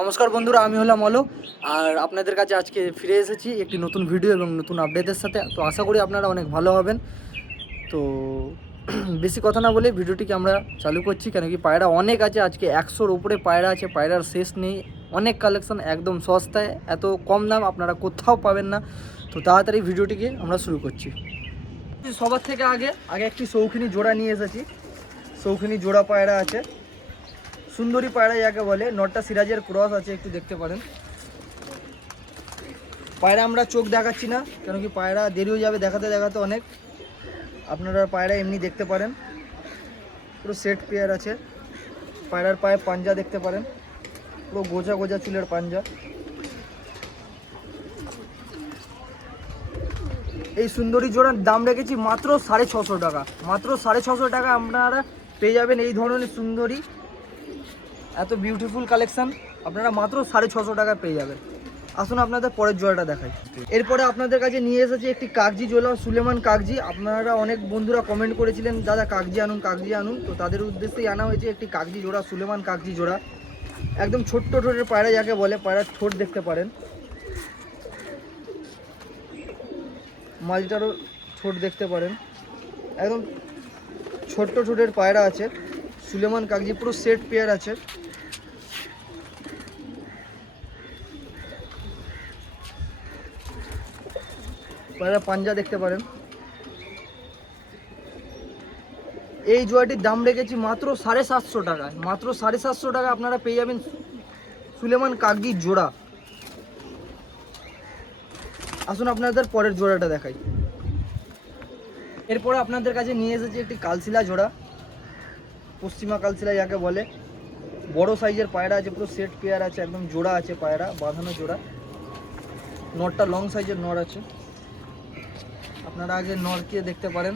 নমস্কার বন্ধুরা, আমি হলাম অলোক আর আপনাদের কাছে আজকে ফিরে এসেছি একটি নতুন ভিডিও এবং নতুন আপডেটের সাথে। তো আশা করি আপনারা অনেক ভালো হবেন। তো বেশি কথা না বলে ভিডিওটিকে আমরা চালু করছি, কেন কি পায়রা অনেক আছে। আজকে একশোর উপরে পায়রা আছে, পায়রার শেষ নেই। অনেক কালেকশন একদম সস্তায়, এত কম দাম আপনারা কোথাও পাবেন না। তো তাড়াতাড়ি ভিডিওটিকে আমরা শুরু করছি। সবার থেকে আগে আগে একটি শৌখিনী জোড়া নিয়ে এসেছি। শৌখিনী জোড়া পায়রা আছে। সুন্দরী পায়রা যাকে বলে, নটটা সিরাজের ক্রস আছে, একটু দেখতে পারেন। পায়রা আমরা চোখ দেখাচ্ছি না, কেন কি পায়রা দেরি হয়ে যাবে দেখাতে দেখাতে অনেক। আপনারা পায়রা এমনি দেখতে পারেন। পুরো সেট পেয়ার আছে। পায়রার পায়ে পাঞ্জা দেখতে পারেন। পুরো গোজা গোজা চুলের পাঞ্জা। এই সুন্দরী জোড়ার দাম রেখেছি মাত্র সাড়ে ছশো টাকা। মাত্র সাড়ে ছশো টাকা আপনারা পেয়ে যাবেন এই ধরনের সুন্দরী এত বিউটিফুল কালেকশন আপনারা মাত্র সাড়ে ছশো টাকা পেয়ে যাবেন। আসুন আপনাদের পরের জোড়াটা দেখাই। এরপরে আপনাদের কাছে নিয়ে এসেছি একটি কাগজি জোলা, সুলেমান কাগজি। আপনারা অনেক বন্ধুরা কমেন্ট করেছিলেন, দাদা, কাগজি আনুন কাগজি আনুন। তো তাদের উদ্দেশ্যেই আনা হয়েছে একটি কাগজি জোড়া, সুলেমান কাগজি জোড়া। একদম ছোট্ট ঠোঁটের পায়রা, যাকে বলে পায়রার ঠোঁট দেখতে পারেন। মাঝটারও ঠোঁট দেখতে পারেন। একদম ছোট্ট ঠোঁটের পায়রা আছে। সুলেমান কাগজি, পুরো সেট পেয়ার আছে। পাঞ্জা দেখতে পারেন। এই জোয়াটির দাম রেখেছি মাত্র সাড়ে সাতশো টাকায়। মাত্র সাড়ে সাতশো টাকা আপনারা পেয়ে যাবেন সুলেমান কাগজি জোড়া। আসুন আপনাদের পরের জোড়াটা দেখাই। এরপরে আপনাদের কাছে নিয়ে এসেছি একটি কালশিলা জোড়া। পশ্চিমা কালশিলা যাকে বলে, বড় সাইজের পায়রা আছে, পুরো সেট পেয়ার আছে, একদম জোড়া আছে পায়রা, বাঁধানো জোড়া। নটটা লং সাইজের নর আছে। আপনারা আগে নরকে দেখতে পারেন।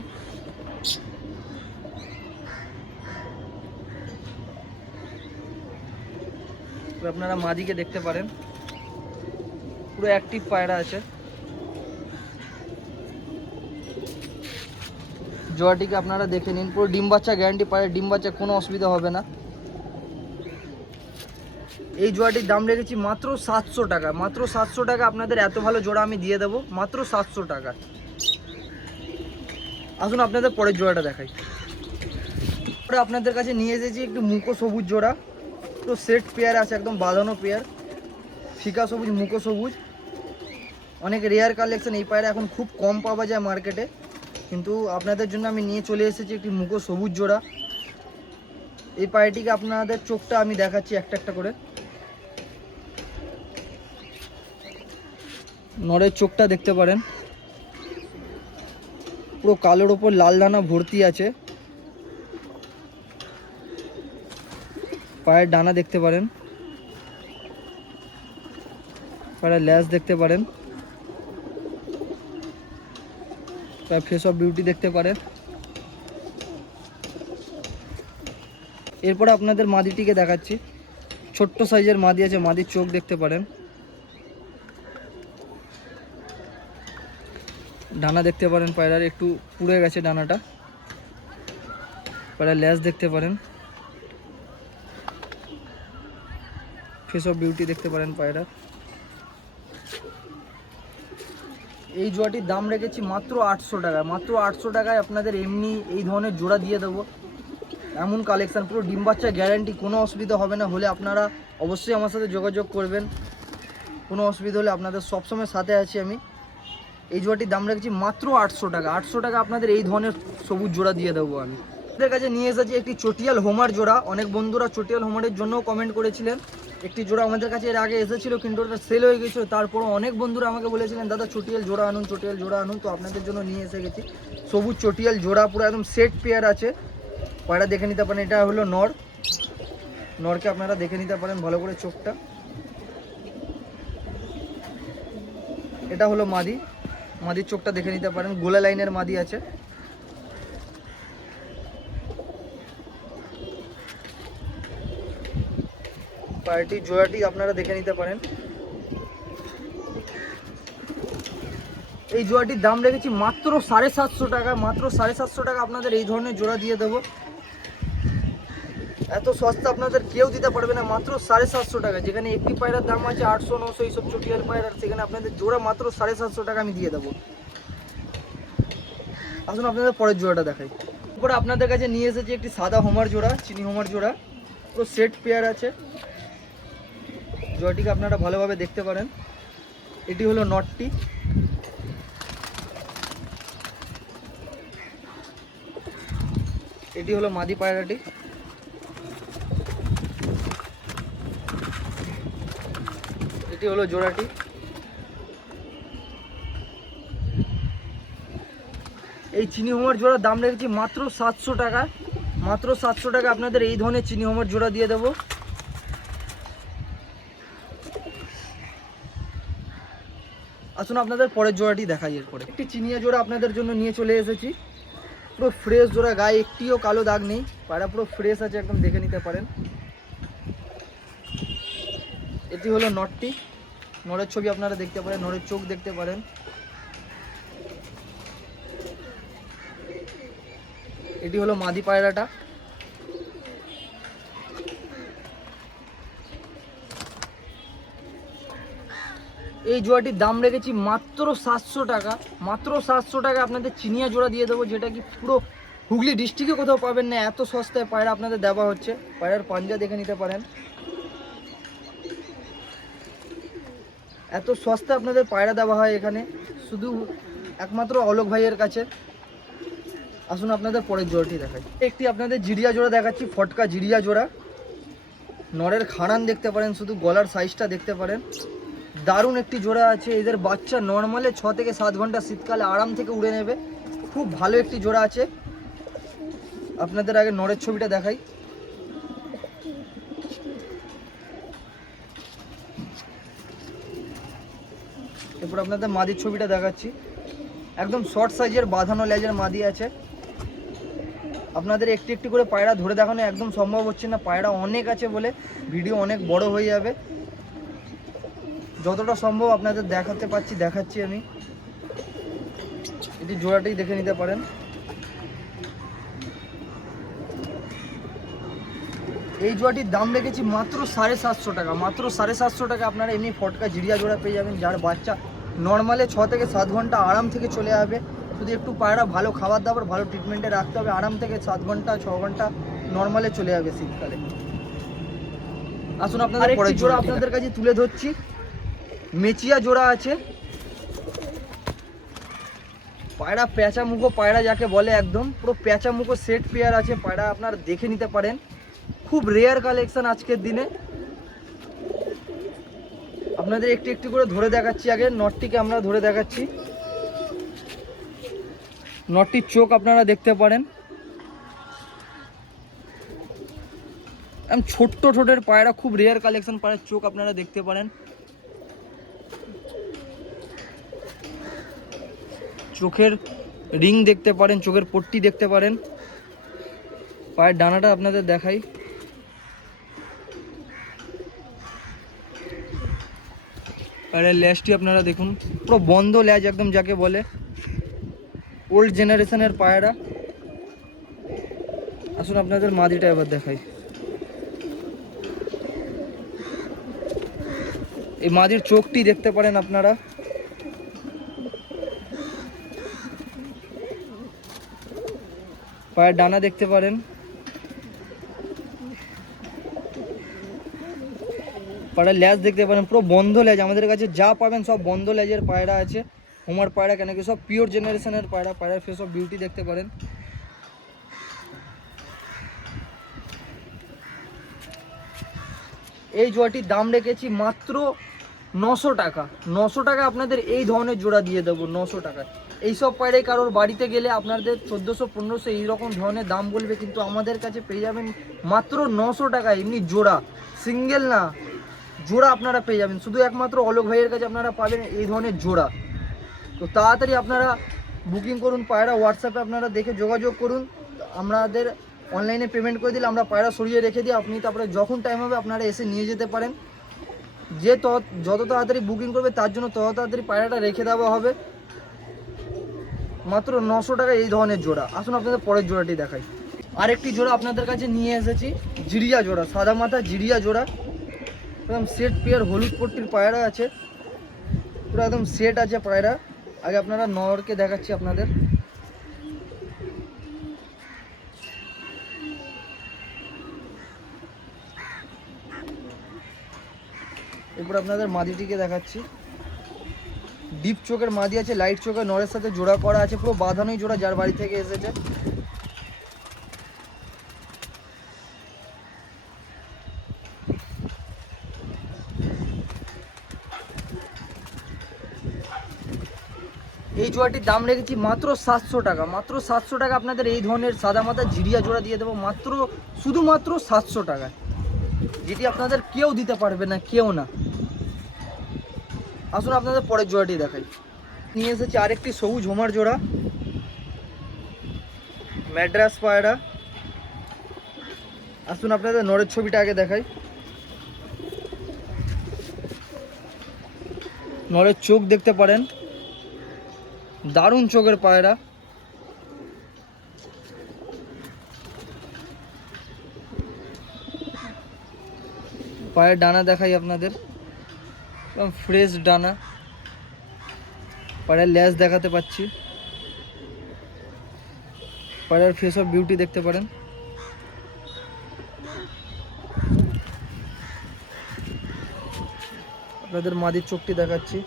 আপনারা মাদিকে দেখতে পারেন। পুরো অ্যাক্টিভ পায়রা আছে। জোয়াটিকে আপনারা দেখে নিন। পুরো ডিম বাচ্চা গ্যারান্টি পায়, ডিম বাচ্চা কোনো অসুবিধা হবে না। এই জোয়াটির দাম রেখেছি মাত্র সাতশো টাকা। মাত্র সাতশো টাকা আপনাদের এত ভালো জোড়া আমি দিয়ে দেবো। মাত্র সাতশো টাকা। আসুন আপনাদের পরের জোড়াটা দেখাই। পরে আপনাদের কাছে নিয়ে এসেছি একটু মুখো সবুজ জোড়া। তো সেট পেয়ার আছে, একদম বাঁধানো পেয়ার ফিকা সবুজ, মুখো সবুজ। অনেক রেয়ার কালেকশন এই পায়রা এখন খুব কম পাওয়া যায় মার্কেটে কিন্তু আপনাদের জন্য আমি নিয়ে চলে এসেছি একটি মুখো সবুজ জোড়া। এই পায়রাটিকে আপনাদের চোখটা আমি দেখাচ্ছি একটা একটা করে। নরের চোখটা দেখতে পারেন। পুরো কালোর ওপর লাল দানা ভর্তি আছে। পায়ের ডানা দেখতে পারেন। পায়ের ল্যাস দেখতে পারেন। পায়ের ফেস অফ বিউটি দেখতে পারেন। এরপরে আপনাদের মাদিটিকে দেখাচ্ছি। ছোট্ট সাইজের মাদি আছে, মাদির চোখ দেখতে পারেন। ডানা দেখতে পারেন, পায়রার একটু পুড়ে গেছে ডানাটা। পায়রার ল্যাস দেখতে পারেন। ফেস অফ বিউটি দেখতে পারেন পায়রার। এই জোড়াটির দাম রেখেছি মাত্র আটশো টাকা। মাত্র আটশো টাকায় আপনাদের এমনি এই ধরনের জোড়া দিয়ে দেবো। এমন কালেকশান পুরো ডিম বাচ্চা গ্যারান্টি কোনো অসুবিধা হবে না। হলে আপনারা অবশ্যই আমার সাথে যোগাযোগ করবেন। কোনো অসুবিধা হলে আপনাদের সবসময় সাথে আছি আমি। এই জোড়াটির দাম রেখেছি মাত্র আটশো টাকা। আটশো টাকা আপনাদের এই ধরনের সবুজ জোড়া দিয়ে দেবো আমি। আপনাদের কাছে নিয়ে এসেছি একটি চটিয়াল হোমার জোড়া। অনেক বন্ধুরা চটিয়াল হোমারের জন্যও কমেন্ট করেছিলেন। একটি জোড়া আমাদের কাছে এর আগে এসেছিল, কিন্তু ওটা সেল হয়ে গেছিল তারপরও অনেক বন্ধুরা আমাকে বলেছিলেন, দাদা, চটিয়াল জোড়া আনুন, চটিয়াল জোড়া আনুন। তো আপনাদের জন্য নিয়ে এসে গেছি। সবুজ চটিয়াল জোড়া, পুরো একদম সেট পেয়ার আছে। পায়রা দেখে নিতে পারেন? এটা হলো নর। নরকে আপনারা দেখে নিতে পারেন ভালো করে চোখটা। এটা হলো মাদি। মাদির চোখটা দেখে নিতে পারেন। গোলা লাইনের মাদি আছে। পার্টি জোড়াটি আপনারা দেখে নিতে পারেন। এই জোড়াটির দাম রেখেছি মাত্র সাড়ে সাতশো টাকা, মাত্র সাড়ে সাতশো টাকা আপনাদের এই ধরনের জোড়া দিয়ে দেবো। এত সস্তা আপনাদের কেউ দিতে পারবে না, মাত্র সাড়ে সাতশো টাকা। যেখানে একটি পায়রার দাম আছে আটশো, নশো, এইসব চটিয়াল পায়রার, সেখানে আপনাদের জোড়া মাত্র সাড়ে সাতশো টাকা আমি দিয়ে দেবো। আসুন আপনাদের পরের জোড়াটা দেখাই। তারপরে আপনাদের কাছে নিয়ে এসেছি একটি সাদা হোমার জোড়া, চিনি হোমার জোড়া। পুরো সেট পেয়ার আছে। জোড়াটিকে আপনারা ভালোভাবে দেখতে পারেন। এটি হলো নটটি। এটি হলো মাদি পায়রাটি। এটি হলো জোড়াটি। এই চিনি হোমার জোড়ার দাম রেখেছি মাত্র সাতশো টাকা। মাত্র সাতশো টাকা আপনাদের এই ধরনের চিনি হোমার জোড়া দিয়ে দেবো। আসুন আপনাদের পরের জোড়াটি দেখাই এরপরে। একটি চিনিয়া জোড়া আপনাদের জন্য নিয়ে চলে এসেছি। পুরো ফ্রেশ জোড়া, গায়ে একটিও কালো দাগ নেই। পায়রা পুরো ফ্রেশ আছে, একদম দেখে নিতে পারেন। এটি হলো নটটি। নরের ছবি আপনারা দেখতে পারেন, নরের চোখ দেখতে পারেন। এটি হলো মাদি পায়রাটা। এই জোড়াটির দাম রেখেছি মাত্র সাতশো টাকা। মাত্র সাতশো টাকা আপনাদের চিনিয়া জোড়া দিয়ে দেবো, যেটা কি পুরো হুগলি ডিস্ট্রিক্টে কোথাও পাবেন না, এত সস্তায় পায়রা আপনাদের দেওয়া হচ্ছে। পায়রার পাঞ্জা দেখে নিতে পারেন। এত সস্তা আপনাদের পায়রা দেওয়া হয় এখানে, শুধু একমাত্র অলোক ভাইয়ের কাছে। আসুন আপনাদের পরের জোড়াটি দেখাই। একটি আপনাদের জিরিয়া জোড়া দেখাচ্ছি, ফটকা জিরিয়া জোড়া। নরের খাড়ান দেখতে পারেন, শুধু গলার সাইজটা দেখতে পারেন। দারুণ একটি জোড়া আছে। এদের বাচ্চা নর্মালে ছ থেকে সাত ঘণ্টা শীতকালে আরাম থেকে উড়ে নেবে। খুব ভালো একটি জোড়া আছে। আপনাদের আগে নরের ছবিটা দেখাই। এরপর আপনাদের মাদির ছবিটা দেখাচ্ছি। একদম শর্ট সাইজের বাঁধানো লেজের মাদি আছে। আপনাদের একটি একটি করে পায়রা ধরে দেখানো একদম সম্ভব হচ্ছে না। পায়রা অনেক আছে বলে ভিডিও অনেক বড় হয়ে যাবে। যতটা সম্ভব আপনাদের দেখাতে পাচ্ছি দেখাচ্ছি আমি। এটি জোড়াটাই দেখে নিতে পারেন। এই জোড়াটির দাম রেখেছি মাত্র সাড়ে সাতশো টাকা। মাত্র সাড়ে সাতশো টাকা আপনারা এমনি ফটকা জিরিয়া জোড়া পেয়ে যাবেন যার বাচ্চা নর্মালে ছ থেকে সাত ঘণ্টা আরাম থেকে চলে যাবে শুধু একটু পায়রা ভালো খাবার দাবার ভালো ট্রিটমেন্টে রাখতে হবে। আরাম থেকে সাত ঘণ্টা ছ ঘণ্টা নর্মালে চলে যাবে শীতকালে। আসুন আপনাদের পরের জোড়া আপনাদের কাছে তুলে ধরছি। মেচিয়া জোড়া আছে। পায়রা প্যাঁচা মুখো পায়রা যাকে বলে একদম, পুরো প্যাঁচা মুখো সেট পেয়ার আছে, পায়রা আপনারা দেখে নিতে পারেন। খুব রেয়ার কালেকশন আজকের দিনে। আপনাদের একটু একটু করে ধরে দেখাচ্ছি আগে নটটিকে আমরা ধরে দেখাচ্ছি। নটটির চোখ আপনারা দেখতে পারেন। ছোট্ট ঠোঁটের পায়রা, খুব রেয়ার কালেকশন পায়রার চোখ আপনারা দেখতে পারেন। চোখের রিং দেখতে পারেন, চোখের পট্টি দেখতে পারেন। পায়ের ডানাটা আপনাদের দেখাই। পায়ের ল্যাজটি আপনারা দেখুন। পুরো বন্ধ ল্যাজ একদম যাকে বলে। ওল্ড জেনারেশনের পায়রা। আসুন আপনাদের মাদিটা এবার দেখাই। এই মাঝির চোখটি দেখতে পারেন আপনারা। পায়ের ডানা দেখতে পারেন। পায়ের ল্যাজ দেখতে পারেন, পুরো বন্ধ ল্যাজ। আমাদের কাছে যা পাবেন সব বন্ধ ল্যাজের পায়রা আছে। হোমার পায়রা কেন কি সব পিওর জেনারেশনের পায়রা, পায়রার ফেস অফ বিউটি দেখতে পারেন। এই জোয়াটির দাম রেখেছি মাত্র নশো টাকা। নশো টাকা আপনাদের এই ধরনের জোড়া দিয়ে দেবো, নশো টাকা এইসব পায়রাই কারোর বাড়িতে গেলে আপনাদের চোদ্দোশো, পনেরোশো এইরকম ধরনের দাম বলবে, কিন্তু আমাদের কাছে পেয়ে যাবেন মাত্র নশো টাকা এমনি জোড়া। সিঙ্গেল না, জোড়া আপনারা পেয়ে যাবেন। শুধু একমাত্র অলোক ভাইয়ের কাছে আপনারা পাবেন এই ধরনের জোড়া। তো তাড়াতাড়ি আপনারা বুকিং করুন, পায়রা হোয়াটসঅ্যাপে আপনারা দেখে যোগাযোগ করুন। আমাদের অনলাইনে পেমেন্ট করে দিলে আমরা পায়রা সরিয়ে রেখে দিই। আপনি তারপরে যখন টাইম হবে আপনারা এসে নিয়ে যেতে পারেন। যে যত তাড়াতাড়ি বুকিং করবে, তার জন্য তত তাড়াতাড়ি পায়রাটা রেখে দেওয়া হবে। মাত্র নশো টাকা এই ধরনের জোড়া। আসুন আপনাদের পরের জোড়াটি দেখাই। আরেকটি জোড়া আপনাদের কাছে নিয়ে এসেছি, জিরিয়া জোড়া, সাদা মাথা জিরিয়া জোড়া। একদম সেট পেয়ার হলুদ পট্টির পায়রা আছে। পুরো একদম সেট আছে পায়রা। আগে আপনারা নরকে দেখাচ্ছি আপনাদের। এরপর আপনাদের মাদিটিকে দেখাচ্ছি। ডিপ চোখের মাদি আছে, লাইট চোখের নরের সাথে জোড়া করা আছে, পুরো বাঁধানোই জোড়া যার বাড়ি থেকে এসেছে। এই জোড়াটির দাম রেখেছি মাত্র সাতশো টাকা। মাত্র সাতশো টাকা আপনাদের এই ধরনের সাদা মাথা জিরিয়া জোড়া দিয়ে দেবো, মাত্র, শুধুমাত্র সাতশো টাকা যেটি আপনাদের কেউ দিতে পারবে না, কেউ না। আসুন আপনাদের পরের জোড়াটি দেখাই। নিয়ে এসেছি আরেকটি সবুজ হোমার জোড়া। ম্যাড্রাস পায়রা। আসুন আপনাদের নরের ছবিটা আগে দেখাই। নরের চোখ দেখতে পারেন। দারুণ চোখের পায়রা। পায়ের ডানা দেখাই আপনাদের। একদম ফ্রেশ ডানা পায়ের ল্যাস দেখাতে পাচ্ছি। পায়ের ফেস অফ বিউটি দেখতে পারেন। আপনাদের মাদির চোখটি দেখাচ্ছি।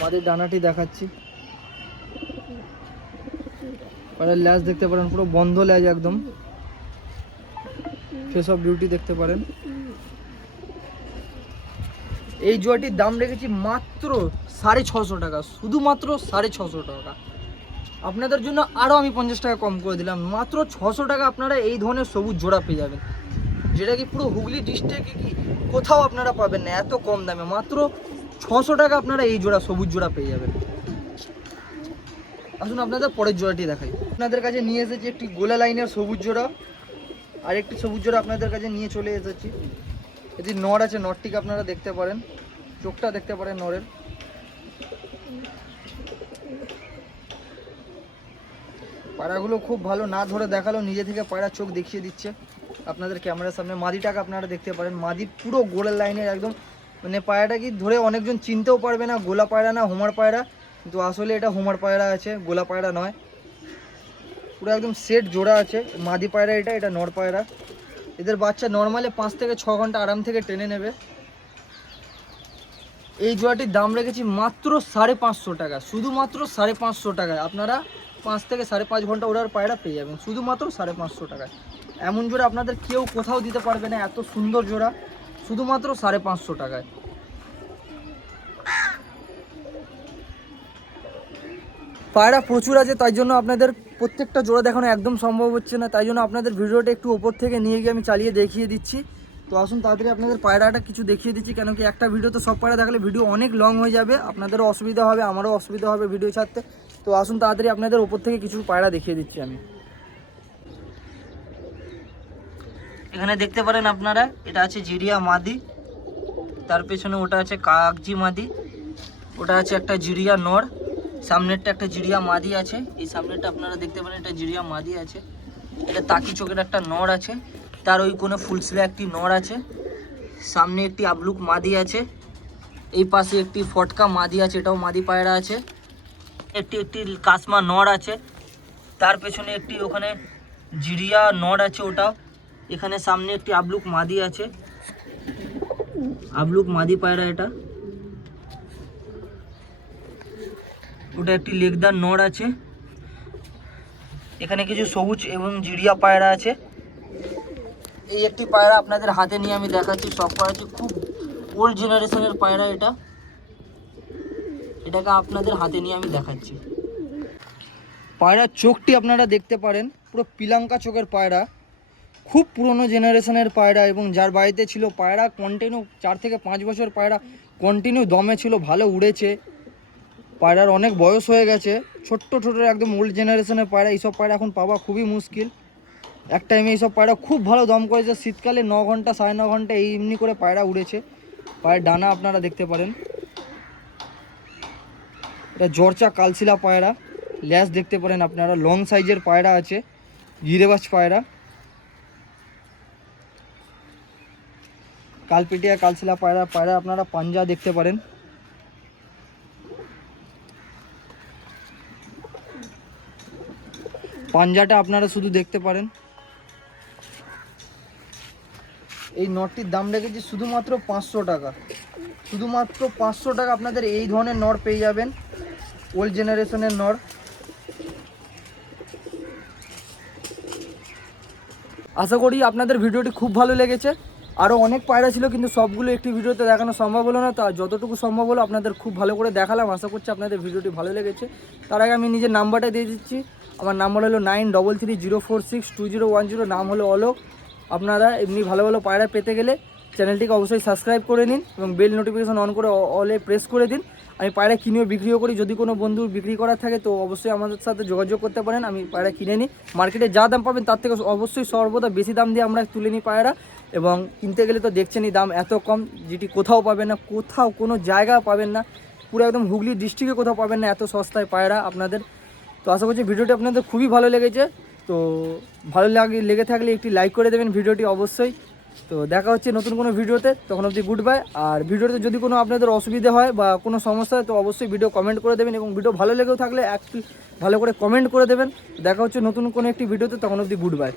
মাদির ডানাটি দেখাচ্ছি। পায়ের ল্যাস দেখতে পারেন, পুরো বন্ধ ল্যাজ একদম। ফেস অফ বিউটি দেখতে পারেন। এই জুয়াটির দাম রেখেছি মাত্র সাড়ে ছশো টাকা, শুধুমাত্র সাড়ে ছশো টাকা। আপনাদের জন্য আরও আমি পঞ্চাশ টাকা কম করে দিলাম। মাত্র ছশো টাকা আপনারা এই ধরনের সবুজ জোড়া পেয়ে যাবেন। যেটা কি পুরো হুগলি ডিস্ট্রিক্টে কি কোথাও আপনারা পাবেন না, এত কম দামে। মাত্র ছশো টাকা আপনারা এই জোড়া, সবুজ জোড়া পেয়ে যাবেন। আসুন আপনাদের পরের জোড়াটি দেখাই। আপনাদের কাছে নিয়ে এসেছি একটি গোলা লাইনের সবুজ জোড়া। আর একটি সবুজ জোড়া আপনাদের কাছে নিয়ে চলে এসেছি। এটি নর আছে, নরটিকে আপনারা দেখতে পারেন। চোখটা দেখতে পারেন নরের। পায়রাগুলো খুব ভালো, না ধরে দেখাল, নিজে থেকে পায়রা চোখ দেখিয়ে দিচ্ছে। আপনাদের ক্যামেরার সামনে মাদিটাকে আপনারা দেখতে পারেন। মাদি পুরো গোলার লাইনের একদম মানে পায়রাটা কি ধরে অনেকজন চিনতেও পারবে না, গোলা পায়রা না, হোমার পায়রা। কিন্তু আসলে এটা হোমার পায়রা আছে, গোলা পায়রা নয়। পুরো একদম সেট জোড়া আছে। মাদি পায়রা এটা এটা নর পায়রা। এদের বাচ্চা নর্মালি পাঁচ থেকে ছ ঘণ্টা আরাম থেকে টেনে নেবে। এই জোড়াটির দাম রেখেছি মাত্র সাড়ে পাঁচশো টাকা। শুধুমাত্র সাড়ে পাঁচশো টাকায়। আপনারা পাঁচ থেকে সাড়ে পাঁচ ঘণ্টা ওড়ার পায়রা পেয়ে যাবেন। শুধুমাত্র সাড়ে পাঁচশো টাকায়। এমন জোড়া আপনাদের কেউ কোথাও দিতে পারবে না, এত সুন্দর জোড়া। শুধুমাত্র সাড়ে পাঁচশো টাকায়। পায়রা প্রচুর আছে, তাই জন্য আপনাদের প্রত্যেকটা জোড়া দেখানো একদম সম্ভব হচ্ছে না, তাই জন্য আপনাদের ভিডিওটা একটু ওপর থেকে নিয়ে গিয়ে আমি চালিয়ে দেখিয়ে দিচ্ছি। তো আসুন তাড়াতাড়ি আপনাদের পায়রাটা কিছু দেখিয়ে দিচ্ছি, কেন কি একটা ভিডিও তো সব পায়রা দেখালে ভিডিও অনেক লং হয়ে যাবে, আপনাদেরও অসুবিধা হবে, আমারও অসুবিধা হবে ভিডিও ছাড়তে। তো আসুন তাড়াতাড়ি আপনাদের ওপর থেকে কিছু পায়রা দেখিয়ে দিচ্ছি আমি। এখানে দেখতে পারেন আপনারা, এটা আছে জিরিয়া মাদি, তার পেছনে ওটা আছে কাগজি মাদি, ওটা আছে একটা জিরিয়া নর। সামনেরটা একটা জিরিয়া মাদি আছে। এই সামনেরটা আপনারা দেখতে পারেন, এটা জিরিয়া মাদি আছে। এটা তাকি চোখের একটা নর আছে। তার ওই কোনো ফুলসিলে একটি নর আছে। সামনে একটি আবলুক মাদি আছে। এই পাশে একটি ফটকা মাদি আছে, এটাও মাদি পায়রা আছে। একটি একটি কাসমা নর আছে। তার পেছনে একটি ওখানে জিরিয়া নর আছে ওটাও। এখানে সামনে একটি আবলুক মাদি আছে। আবলুক মাদি পায়রা এটা। ওটা একটি লেগদার নড় আছে। এখানে কিছু সবুজ এবং জিরিয়া পায়রা আছে। এই একটি পায়রা আপনাদের হাতে নিয়ে আমি দেখাচ্ছি, সব পায়রা খুব ওল্ড জেনারেশনের পায়রা এটা। এটাকে আপনাদের হাতে নিয়ে আমি দেখাচ্ছি। পায়রার চোখটি আপনারা দেখতে পারেন, পুরো পিলাঙ্কা চোখের পায়রা। খুব পুরনো জেনারেশনের পায়রা এবং যার বাড়িতে ছিল পায়রা কন্টিনিউ চার থেকে পাঁচ বছর পায়রা কন্টিনিউ দমে ছিল, ভালো উড়েছে। পায়রার অনেক বয়স হয়ে গেছে। ছোট্ট ছোট একদম ওল্ড জেনারেশনের পায়রা, এইসব পায়রা এখন পাওয়া খুবই মুশকিল। এক টাইমে এইসব পায়রা খুব ভালো দম করেছে, শীতকালে ন ঘণ্টা, সাড়ে ন ঘণ্টা এই এমনি করে পায়রা উড়েছে। পায়ের ডানা আপনারা দেখতে পারেন। এটা জর্চা কালশিলা পায়রা। ল্যাস দেখতে পারেন আপনারা লং সাইজের পায়রা আছে, গিরেবাজ পায়রা। কালপিটিয়া কালশিলা পায়রা পায়রা আপনারা পাঞ্জা দেখতে পারেন। পাঞ্জাটা আপনারা শুধু দেখতে পারেন। এই নটটির দাম রেখেছি শুধুমাত্র পাঁচশো টাকা। শুধুমাত্র পাঁচশো টাকা আপনাদের এই ধরনের নর পেয়ে যাবেন ওল্ড জেনারেশনের নর। আশা করি আপনাদের ভিডিওটি খুব ভালো লেগেছে। আরও অনেক পায়রা ছিল, কিন্তু সবগুলো একটি ভিডিওতে দেখানো সম্ভব হলো না। তা যতটুকু সম্ভব হলো আপনাদের খুব ভালো করে দেখালাম। আশা করছি আপনাদের ভিডিওটি ভালো লেগেছে। তার আগে আমি নিজের নাম্বারটা দিয়ে দিচ্ছি। আমার নাম্বার হলো nine double three zero four six two zero one zero. নাম হলো অলোক। আপনারা এমনি ভালো ভালো পায়রা পেতে গেলে চ্যানেলটিকে অবশ্যই সাবস্ক্রাইব করে নিন এবং বেল নোটিফিকেশন অন করে অলে প্রেস করে দিন। আমি পায়রা কিনেও বিক্রিও করি, যদি কোনো বন্ধুর বিক্রি করার থাকে তো অবশ্যই আমাদের সাথে যোগাযোগ করতে পারেন, আমি পায়রা কিনে নিই। মার্কেটে যা দাম পাবেন তার থেকে অবশ্যই সর্বদা বেশি দাম দিয়ে আমরা তুলে নিই পায়রা, এবং কিনতে গেলে তো দেখছেনই দাম এত কম, যেটি কোথাও পাবেন না, কোথাও কোনো জায়গা পাবেন না, পুরো একদম হুগলি ডিস্ট্রিক্টে কোথাও পাবেন না এত সস্তায় পায়রা আপনাদের। তো আশা করছি ভিডিওটি আপনাদের খুবই ভালো লেগেছে, তো ভালো লাগে, লেগে থাকলে একটি লাইক করে দেবেন, ভিডিওটি অবশ্যই। তো দেখা হচ্ছে নতুন কোনো ভিডিওতে, তখন অবধি গুড বাই আর ভিডিওতে যদি কোনো আপনাদের অসুবিধা হয় বা কোনো সমস্যা হয়, তো অবশ্যই ভিডিও কমেন্ট করে দেবেন এবং ভিডিও ভালো লেগেও থাকলে একটি ভালো করে কমেন্ট করে দেবেন। দেখা হচ্ছে নতুন কোনো একটি ভিডিওতে, তখন অবধি গুড বাই